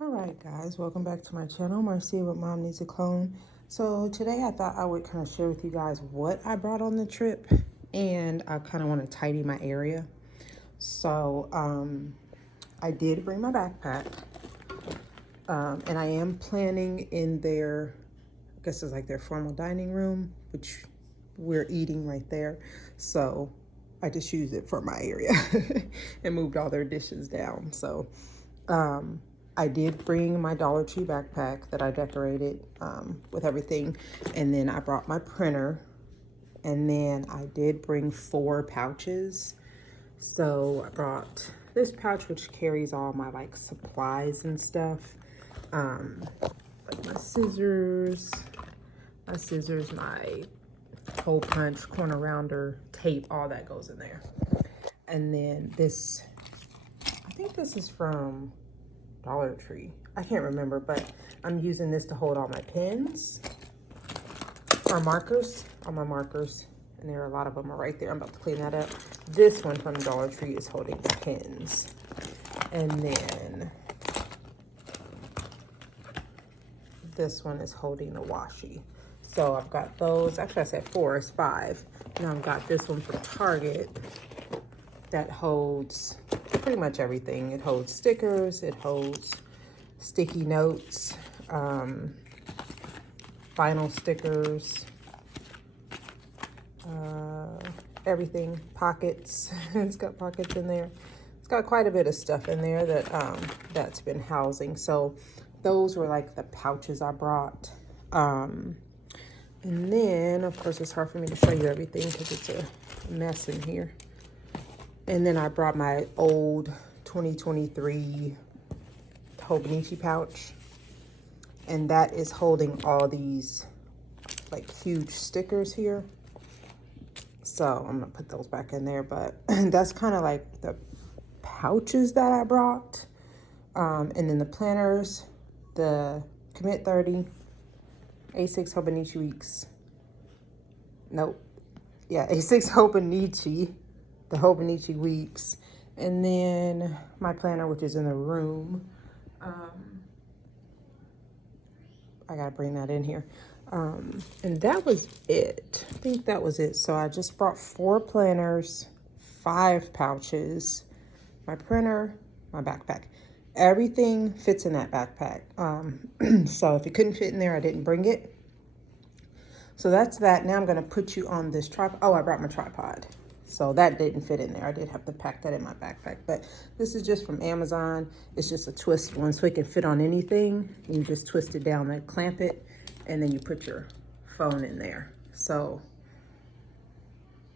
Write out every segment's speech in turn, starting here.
All right, guys, welcome back to my channel, Marcia with Mom Needs a Clone. So today I thought I would kind of share with you guys what I brought on the trip, and I kind of want to tidy my area. So I did bring my backpack, and I am planning in their, I guess it's like their formal dining room, which we're eating right there. So I just used it for my area and moved all their dishes down. So I did bring my Dollar Tree backpack that I decorated with everything. And then I brought my printer. And then I did bring 4 pouches. So I brought this pouch, which carries all my like supplies and stuff. Like my scissors, my hole punch, corner rounder, tape, all that goes in there. And then this, I think this is from Dollar Tree. I can't remember, but I'm using this to hold all my pens or markers, all my markers. And there are a lot of them are right there. I'm about to clean that up. This one from Dollar Tree is holding the pens. And then this one is holding the washi. So I've got those. Actually, I said 4, it's 5. Now I've got this one from Target that holds pretty much everything. It holds stickers, it holds sticky notes, vinyl stickers, everything, pockets. It's got pockets in there. It's got quite a bit of stuff in there that that's been housing. So those were like the pouches I brought. And then, of course, it's hard for me to show you everything because it's a mess in here. And then I brought my old 2023 Hobonichi pouch. And that is holding all these like huge stickers here. So I'm gonna put those back in there, but that's kind of like the pouches that I brought. And then the planners, the Commit 30, A6 Hobonichi Weeks. Nope. Yeah, A6 Hobonichi, the Hobonichi Weeks. And then my planner, which is in the room. I gotta bring that in here. And that was it. I think that was it. So I just brought 4 planners, 5 pouches, my printer, my backpack. Everything fits in that backpack. So if it couldn't fit in there, I didn't bring it. So that's that. Now I'm gonna put you on this tripod. Oh, I brought my tripod. So that didn't fit in there. I did have to pack that in my backpack. But this is just from Amazon. It's just a twist one so it can fit on anything. You just twist it down and clamp it. And then you put your phone in there. So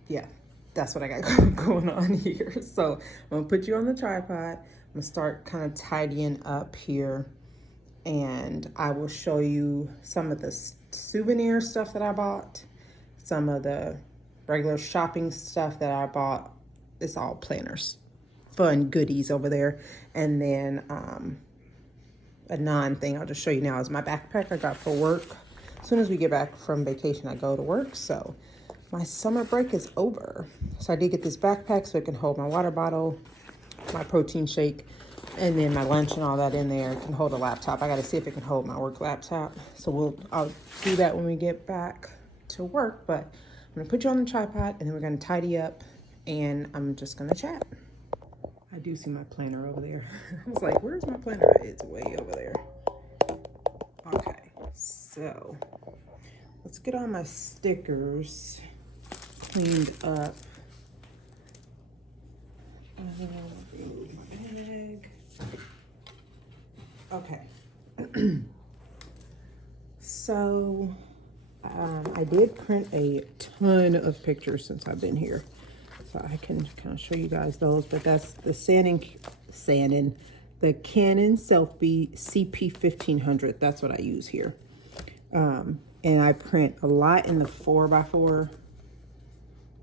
yeah, that's what I got going on here. So I'm gonna put you on the tripod. I'm gonna start kind of tidying up here. And I will show you some of the souvenir stuff that I bought. Some of the regular shopping stuff that I bought. It's all planners, fun goodies over there. And then a non-thing I'll just show you now is my backpack I got for work. As soon as we get back from vacation, I go to work. So my summer break is over. So I did get this backpack so it can hold my water bottle, my protein shake, and then my lunch and all that in there. It can hold a laptop. I got to see if it can hold my work laptop. So I'll do that when we get back to work. But I'm gonna put you on the tripod and then we're gonna tidy up and I'm just gonna chat. I do see my planner over there. I was like, where's my planner? It's way over there. Okay, so let's get all my stickers cleaned up. Remove my bag. Okay. So I did print a ton of pictures since I've been here. So I can kind of show you guys those, but that's the the Canon Selfie CP1500. That's what I use here. And I print a lot in the 4x4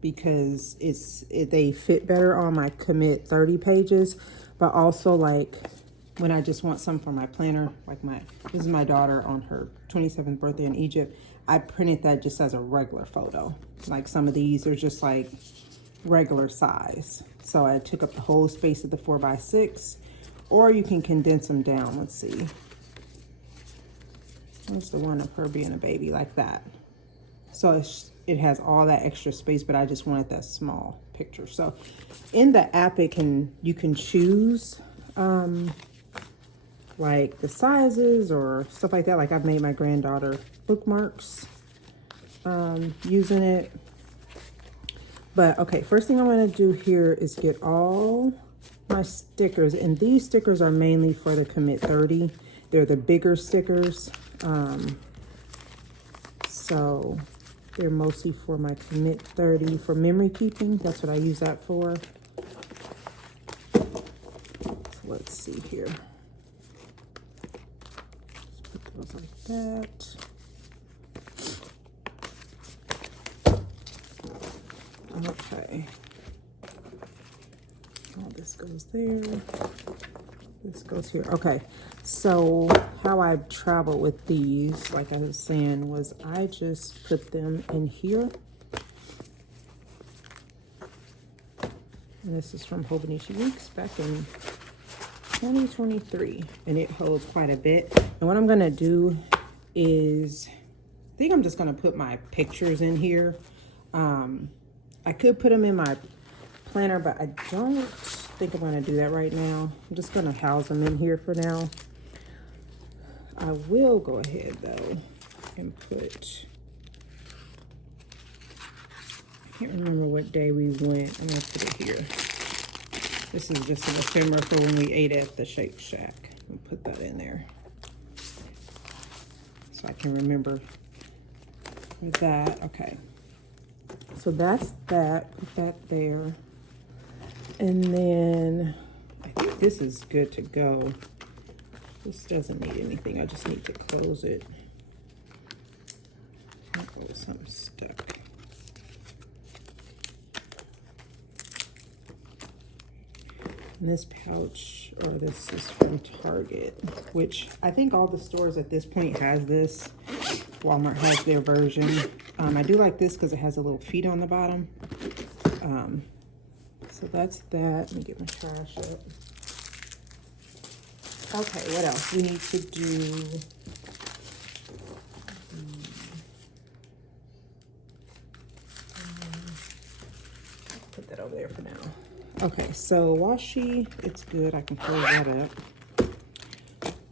because they fit better on my Commit 30 pages, but also like when I just want some for my planner, like this is my daughter on her 27th birthday in Egypt. I printed that just as a regular photo. Like some of these are just like regular size. So I took up the whole space of the 4x6 or you can condense them down. Let's see. Where's the one of her being a baby like that? So it has all that extra space, but I just wanted that small picture. So in the app, you can choose like the sizes or stuff like that. Like I've made my granddaughter bookmarks using it. But okay, first thing I'm gonna do here is get all my stickers, and these stickers are mainly for the Commit 30. They're the bigger stickers. So they're mostly for my Commit 30 for memory keeping. That's what I use that for. So let's see here. Just put those like that. Okay. Oh, this goes there. This goes here. Okay. So how I travel with these, like I was saying, was I just put them in here. And this is from Hobonichi Weeks back in 2023. And it holds quite a bit. And what I'm going to do is, I think I'm just going to put my pictures in here. I could put them in my planner, but I don't think I'm going to do that right now. I'm just going to house them in here for now. I will go ahead though and put, I can't remember what day we went. I'm going to put it here. This is just an ephemera for when we ate at the Shake Shack. I'll put that in there so I can remember that. Okay. So that's that, put that there. And then I think this is good to go. This doesn't need anything, I just need to close it. Oh, something stuck. And this pouch, or this is from Target, which I think all the stores at this point has this. Walmart has their version. I do like this because it has a little feet on the bottom. So that's that. Let me get my trash up. Okay, what else? We need to do... put that over there for now. Okay, so washi, it's good. I can close that up.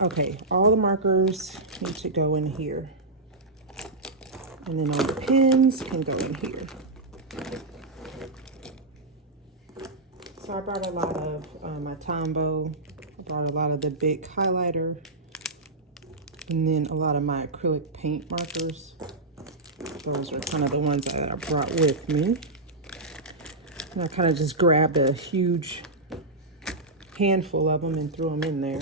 Okay, all the markers need to go in here. And then all the pens can go in here. So I brought a lot of my Tombow. I brought a lot of the big highlighter. And then a lot of my acrylic paint markers. Those are kind of the ones that I brought with me. And I kind of just grabbed a huge handful of them and threw them in there.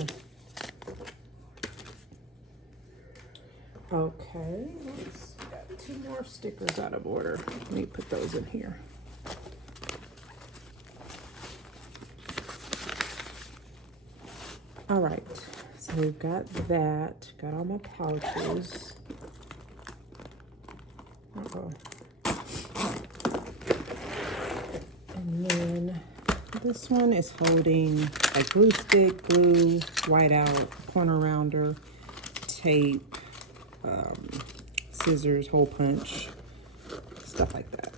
Okay, got 2 more stickers out of order. Let me put those in here. All right, so we've got that. Got all my pouches. Uh-oh. And then this one is holding a glue stick, glue, whiteout, corner rounder, tape, scissors, hole punch, stuff like that.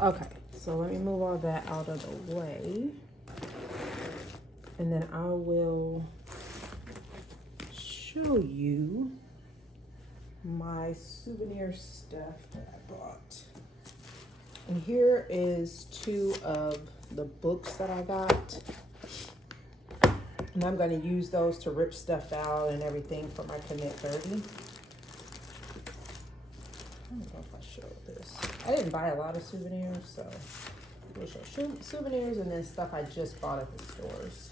Okay, so let me move all that out of the way. And then I will show you my souvenir stuff that I bought. And here is 2 of the books that I got. And I'm going to use those to rip stuff out and everything for my Commit 30. I don't know if I showed this. I didn't buy a lot of souvenirs, so we'll show souvenirs and then stuff I just bought at the stores.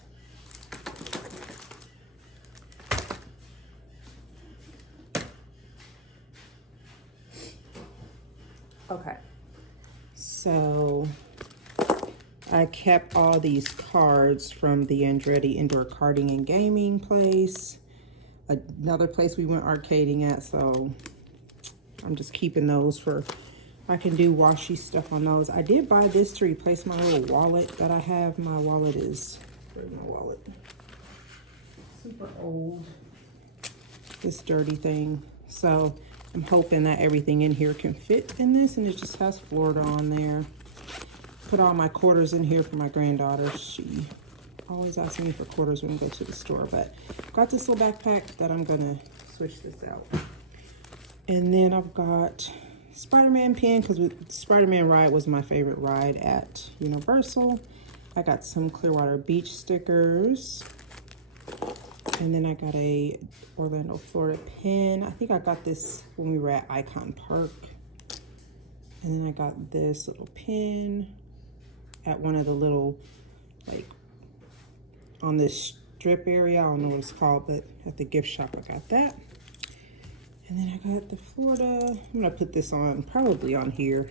Okay, so I kept all these cards from the Andretti Indoor Karting and Gaming place, another place we went arcading at, so I'm just keeping those for, I can do washi stuff on those. I did buy this to replace my little wallet that I have. My wallet is Where's my wallet? Super old. This dirty thing. So I'm hoping that everything in here can fit in this, and it just has Florida on there. Put all my quarters in here for my granddaughter. She always asks me for quarters when we go to the store, but got this little backpack that I'm gonna switch this out. And then I've got Spider-Man pin, because Spider-Man ride was my favorite ride at Universal. I got some Clearwater Beach stickers. And then I got a Orlando, Florida pin. I think I got this when we were at Icon Park. And then I got this little pin at one of the little, like, on this strip area. I don't know what it's called, but at the gift shop I got that. And then I got the Florida. I'm gonna put this on, probably on here.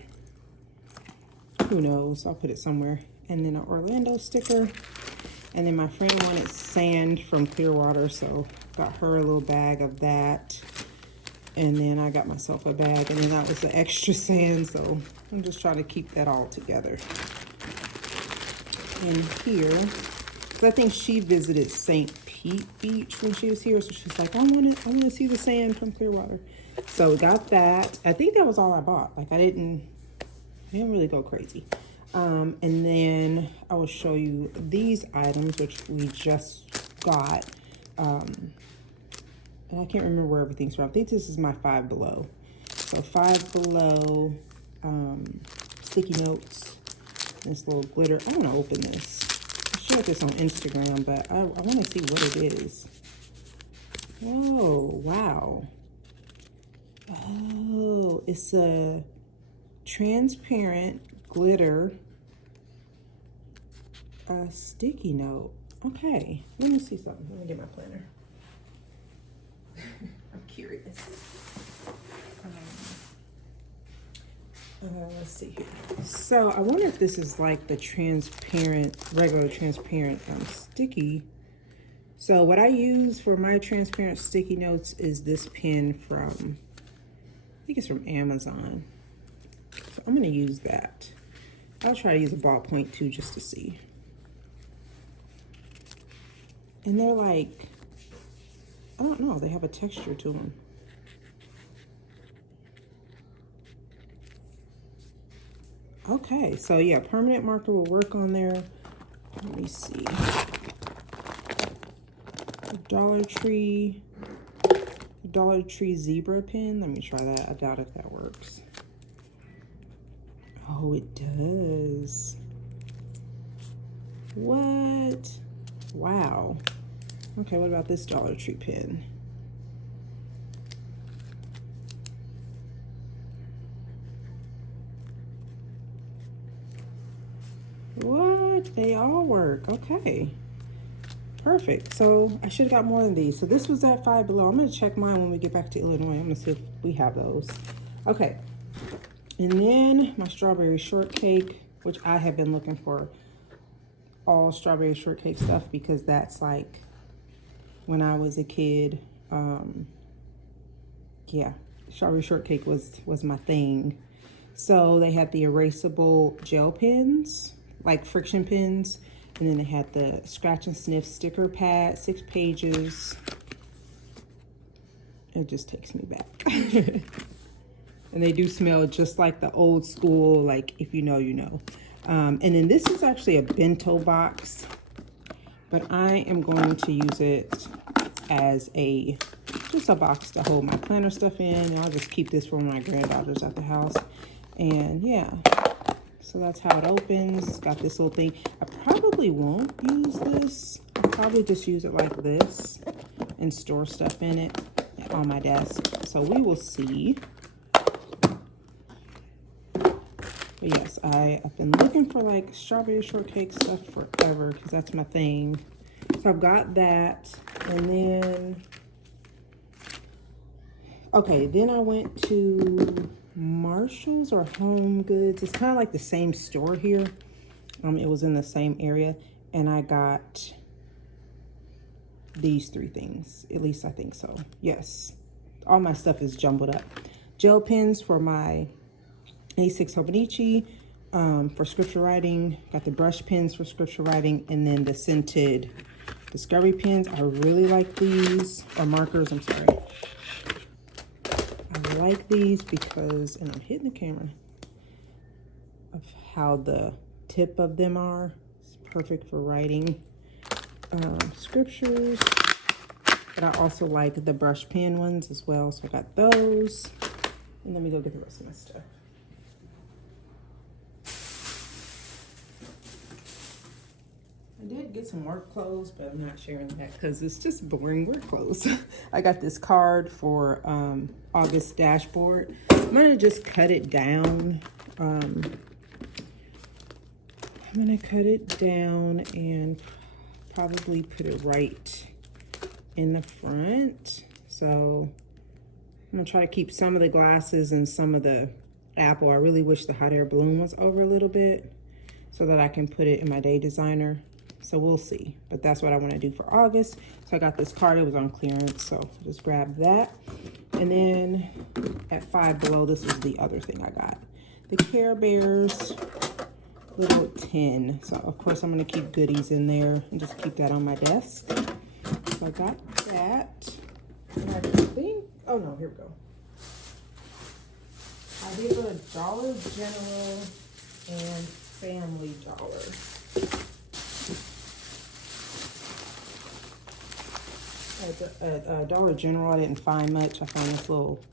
Who knows? I'll put it somewhere. And then an Orlando sticker. And then my friend wanted sand from Clearwater, so got her a little bag of that. And then I got myself a bag, and then that was the extra sand, so I'm just trying to keep that all together. And here, so I think she visited St. Pete Beach when she was here, so she's like, I want to see the sand from Clearwater. So we got that. I think that was all I bought. Like, I didn't really go crazy. And then I will show you these items, which we just got. And I can't remember where everything's from. I think this is my Five Below. So Five Below sticky notes. This little glitter. I want to open this. I shared this on Instagram, but I want to see what it is. Oh, wow. Oh, it's a transparent glitter sticky note. Okay, let me see something. Let me get my planner. I'm curious. Let's see here. So I wonder if this is like the transparent, regular transparent sticky. So what I use for my transparent sticky notes is this pen from, I think it's from Amazon. So I'm gonna use that. I'll try to use a ballpoint too, just to see. And they're like, I don't know, they have a texture to them. Okay, so yeah, permanent marker will work on there. Let me see. Dollar Tree zebra pen. Let me try that. I doubt if that works. Oh, it does. What? Wow. Okay, what about this Dollar Tree pen? What? They all work. Okay. Perfect. So I should have got more than these. So this was at Five Below. I'm going to check mine when we get back to Illinois. I'm going to see if we have those. Okay. And then my strawberry shortcake, which I have been looking for all strawberry shortcake stuff, because that's like when I was a kid. Yeah, strawberry shortcake was my thing. So they had the erasable gel pens, like friction pens. And then they had the scratch and sniff sticker pad, 6 pages. It just takes me back. And they do smell just like the old school, like if you know, you know. And then this is actually a bento box, but I am going to use it as just a box to hold my planner stuff in. And I'll just keep this for my granddaughters at the house. And yeah. So that's how it opens. It's got this little thing. I probably won't use this. I'll probably just use it like this and store stuff in it on my desk. So we will see. But yes, I've been looking for like strawberry shortcake stuff forever, because that's my thing. So I've got that. And then, okay, then I went to Marshall's or Home Goods. It's kind of like the same store here. It was in the same area, and I got these 3 things. At least I think so. Yes, all my stuff is jumbled up. Gel pens for my A6 Hobonichi, for scripture writing. Got the brush pens for scripture writing, and then the scented Discovery pens. I really like these, or markers, I'm sorry. I like these because, and I'm hitting the camera, of how the tip of them are. It's perfect for writing scriptures. But I also like the brush pen ones as well, so I got those. And let me go get the rest of my stuff. I did get some work clothes, but I'm not sharing that because it's just boring work clothes. I got this card for August dashboard. I'm gonna just cut it down. I'm gonna cut it down and probably put it right in the front. So I'm gonna try to keep some of the glasses and some of the apple. I really wish the hot air balloon was over a little bit so that I can put it in my day designer. So we'll see, but that's what I want to do for August. So I got this card, it was on clearance, so just grab that. And then at Five Below, this is the other thing I got. The Care Bears little tin. So of course I'm going to keep goodies in there and just keep that on my desk. So I got that. And I think, oh no, here we go. I did go to Dollar General and Family Dollar. At Dollar General, I didn't find much. I found this little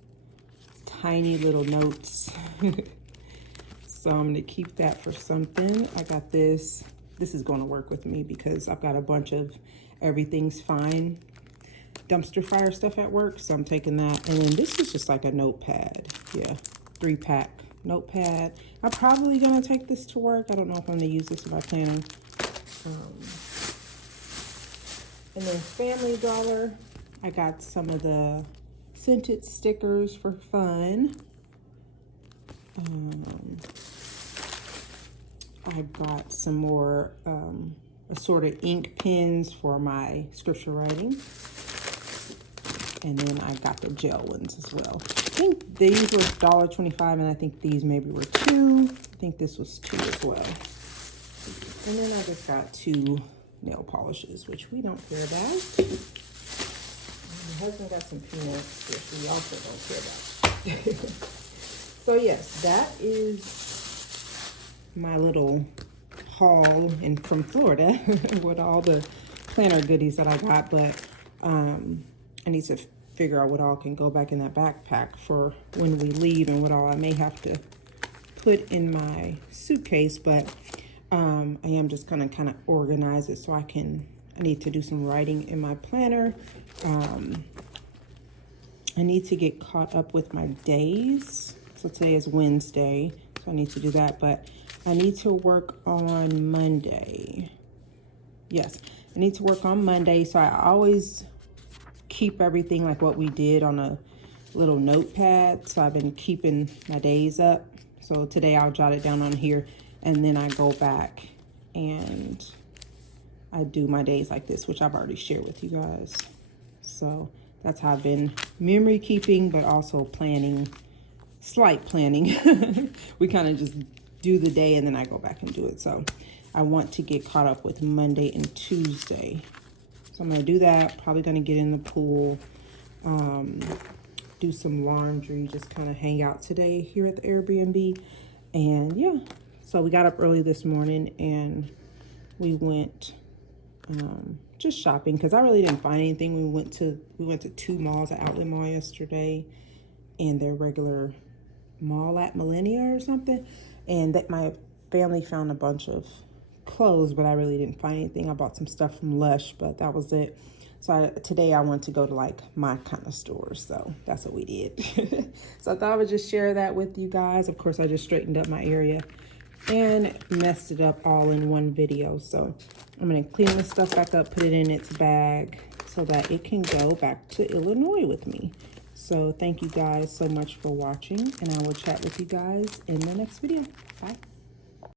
tiny little notes. So I'm gonna keep that for something. I got this. This is gonna work with me because I've got a bunch of everything's fine dumpster fire stuff at work. So I'm taking that. And then this is just like a notepad. Yeah, 3-pack notepad. I'm probably gonna take this to work. I don't know if I'm gonna use this in my planning. And then Family Dollar, I got some of the scented stickers for fun. I got some more assorted ink pens for my scripture writing. And then I got the gel ones as well. I think these were $1.25, and I think these maybe were $2. I think this was $2 as well. And then I just got 2 nail polishes, which we don't care about. My husband got some peanuts, which we also don't care about. So yes, that is my little haul from Florida with all the planner goodies that I got. But I need to figure out what all can go back in that backpack for when we leave, and what all I may have to put in my suitcase. But I am just gonna kind of organize it so I need to do some writing in my planner. I need to get caught up with my days. So today is Wednesday, so I need to do that, but I need to work on Monday. Yes, I need to work on Monday. So I always keep everything like what we did on a little notepad. So I've been keeping my days up. So today I'll jot it down on here, and then I go back and I do my days like this, which I've already shared with you guys. So that's how I've been memory keeping, but also planning, slight planning. We kind of just do the day and then I go back and do it. So I want to get caught up with Monday and Tuesday. So I'm gonna do that, probably gonna get in the pool, do some laundry, just kind of hang out today here at the Airbnb. And yeah, so we got up early this morning and we went just shopping because I really didn't find anything. We went to 2 malls, an outlet mall yesterday and their regular mall at Millennia or something. And that my family found a bunch of clothes, but I really didn't find anything. I bought some stuff from Lush, but that was it. So today I want to go to like my kind of stores. So that's what we did. So I thought I would just share that with you guys. Of course, I just straightened up my area and messed it up all in one video. So I'm going to clean this stuff back up, put it in its bag so that it can go back to Illinois with me. So thank you guys so much for watching, and I will chat with you guys in the next video. Bye.